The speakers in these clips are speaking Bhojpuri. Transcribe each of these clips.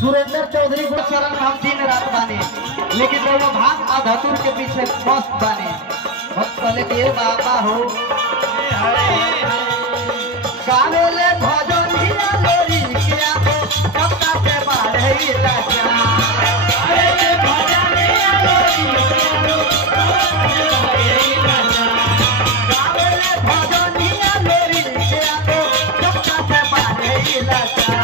सुरेंद्र चौधरी गुणशरण हम दिन रात बानी, लेकिन वो भाग धतुर के पीछे मस्त बानी। पहले के बाबा हो गावेले भजन हिया लोरी के आको कपता के बाढ़े राजा गावेले भजन हिया लोरी के गावेले भजन हिया लोरी के आको कपता के बाढ़े राजा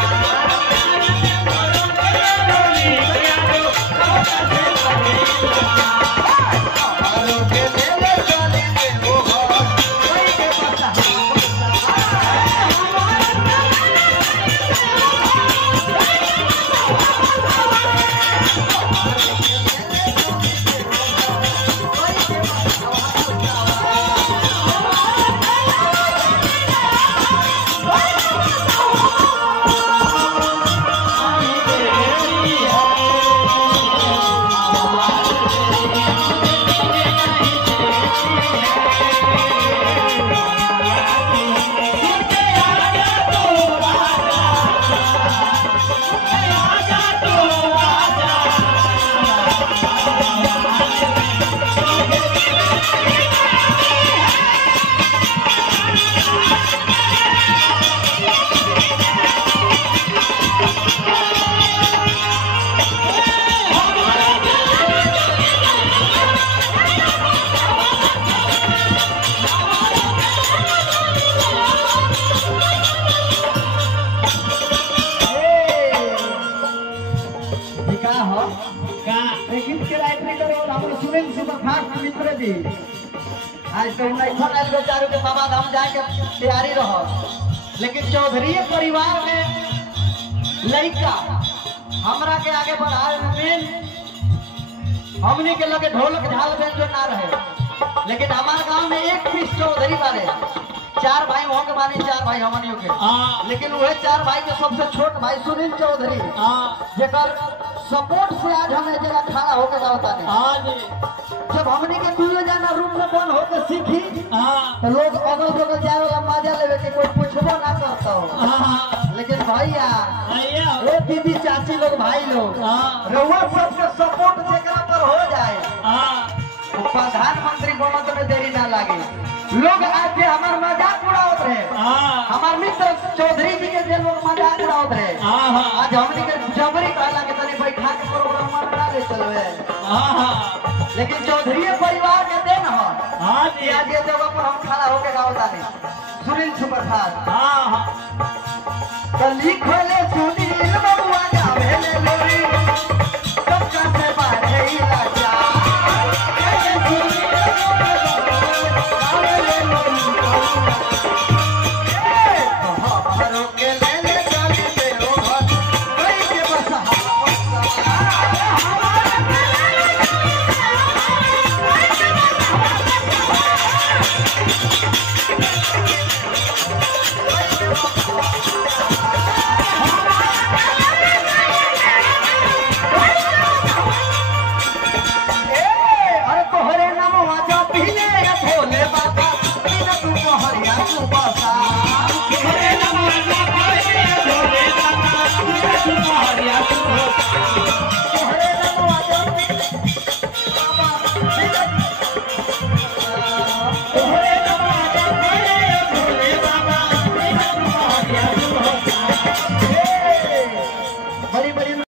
आज तो बेचारू के बाबा धाम जाके तैयारी रहो, लेकिन चौधरी परिवार में लड़का हमरा के आगे बढ़ाए में हमने के लगे ढोलक झाल बेन जो ना रहे, लेकिन हमारे गांव में एक पीस चौधरी बारे, चार भाई वहाँ के बानी, चार भाई हमनियों के, लेकिन वह चार भाई के सबसे छोट भाई सुनील चौधरी जेकर सपोर्ट से आज हमें जगह खड़ा होकर गावता नहीं। जब हमने के दुनिया जाना रूम में बंद होकर सीखी तो लोग अगल बगल जाए वाला मजा लेवे के कोई पूछबो ना करता हो, लेकिन भैया वो दीदी चाची लोग भाई लोग रउआ सबके सपोर्ट जेकरा पर हो जाए प्रधानमंत्री बनत में देरी ना लागे। लोग आज के हमार मजाक उड़ावत रहे, हमार मित्र चौधरी जी के जे लोग मजाक उड़ावत रहे, आज हमने के जबरी कहला के तनी बैठा के प्रोग्राम बना ले चलवे, लेकिन चौधरी परिवार के देन हो आज ये जगह पर हम खड़ा होके गावता नहीं। सुनील सुपरफास्ट तो लिखले